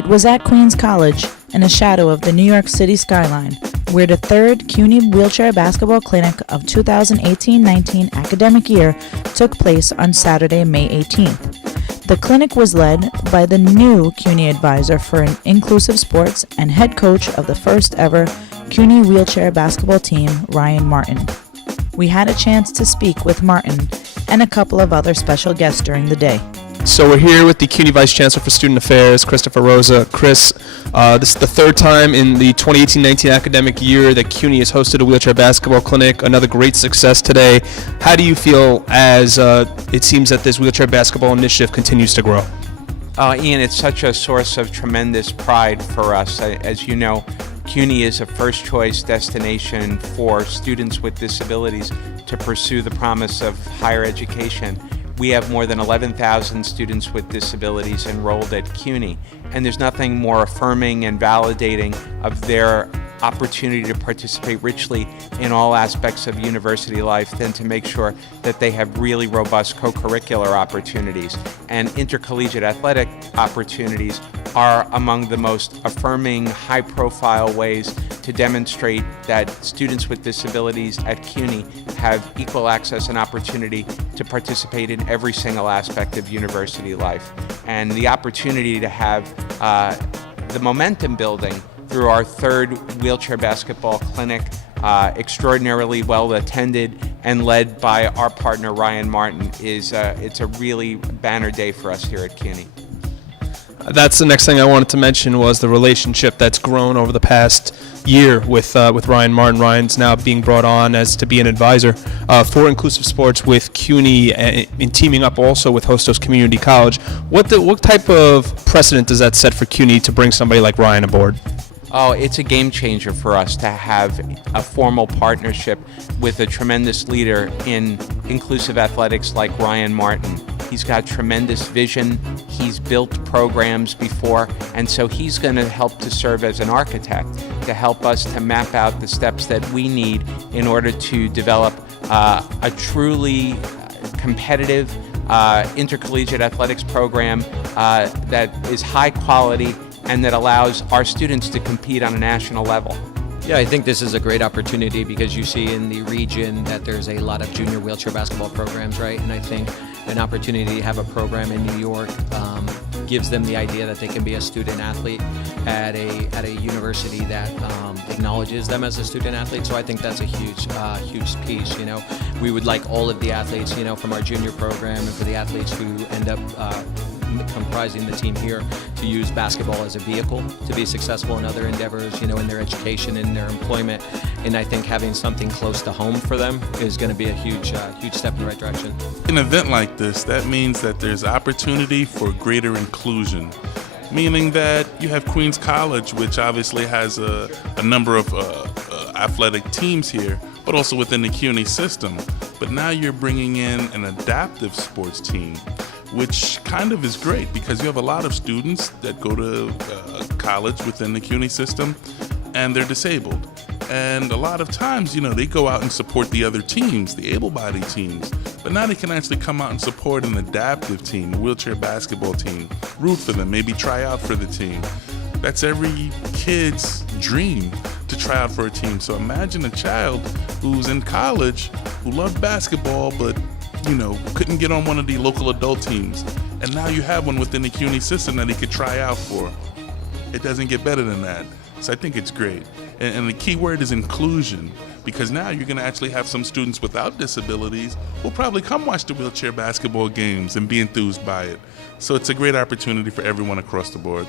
It was at Queens College, in a shadow of the New York City skyline, where the third CUNY Wheelchair Basketball Clinic of 2018-19 academic year took place on Saturday, May 18th. The clinic was led by the new CUNY advisor for inclusive sports and head coach of the first ever CUNY Wheelchair Basketball team, Ryan Martin. We had a chance to speak with Martin and a couple of other special guests during the day. So we're here with the CUNY Vice Chancellor for Student Affairs, Christopher Rosa. Chris, this is the third time in the 2018-19 academic year that CUNY has hosted a wheelchair basketball clinic. Another great success today. How do you feel as it seems that this wheelchair basketball initiative continues to grow? Ian, it's such a source of tremendous pride for us. As you know, CUNY is a first-choice destination for students with disabilities to pursue the promise of higher education. We have more than 11,000 students with disabilities enrolled at CUNY, and there's nothing more affirming and validating of their opportunity to participate richly in all aspects of university life than to make sure that they have really robust co-curricular opportunities. And intercollegiate athletic opportunities are among the most affirming, high-profile ways to demonstrate that students with disabilities at CUNY have equal access and opportunity to participate in every single aspect of university life. And the opportunity to have the momentum building through our third wheelchair basketball clinic, extraordinarily well attended and led by our partner Ryan Martin, it's a really banner day for us here at CUNY. That's the next thing I wanted to mention was the relationship that's grown over the past year with Ryan Martin. Ryan's now being brought on as to be an advisor for inclusive sports with CUNY and teaming up also with Hostos Community College. What type of precedent does that set for CUNY to bring somebody like Ryan aboard? Oh, it's a game changer for us to have a formal partnership with a tremendous leader in inclusive athletics like Ryan Martin. He's got tremendous vision. He's built programs before, and so he's going to help to serve as an architect to help us to map out the steps that we need in order to develop a truly competitive intercollegiate athletics program that is high quality and that allows our students to compete on a national level. Yeah, I think this is a great opportunity because you see in the region that there's a lot of junior wheelchair basketball programs, right? And I think an opportunity to have a program in New York gives them the idea that they can be a student athlete at a university that acknowledges them as a student athlete. So I think that's a huge piece. You know, we would like all of the athletes, you know, from our junior program and for the athletes who end up comprising the team here to use basketball as a vehicle to be successful in other endeavors, you know, in their education, in their employment. And I think having something close to home for them is going to be a huge step in the right direction. An event like this, that means that there's opportunity for greater inclusion, meaning that you have Queens College, which obviously has a number of athletic teams here, but also within the CUNY system. But now you're bringing in an adaptive sports team, which kind of is great because you have a lot of students that go to college within the CUNY system and they're disabled. And a lot of times, you know, they go out and support the other teams, the able-bodied teams. But now they can actually come out and support an adaptive team, a wheelchair basketball team, root for them, maybe try out for the team. That's every kid's dream to try out for a team. So imagine a child who's in college who loved basketball but you know, couldn't get on one of the local adult teams. And now you have one within the CUNY system that he could try out for. It doesn't get better than that. So I think it's great. And the key word is inclusion, because now you're going to actually have some students without disabilities who'll probably come watch the wheelchair basketball games and be enthused by it. So it's a great opportunity for everyone across the board.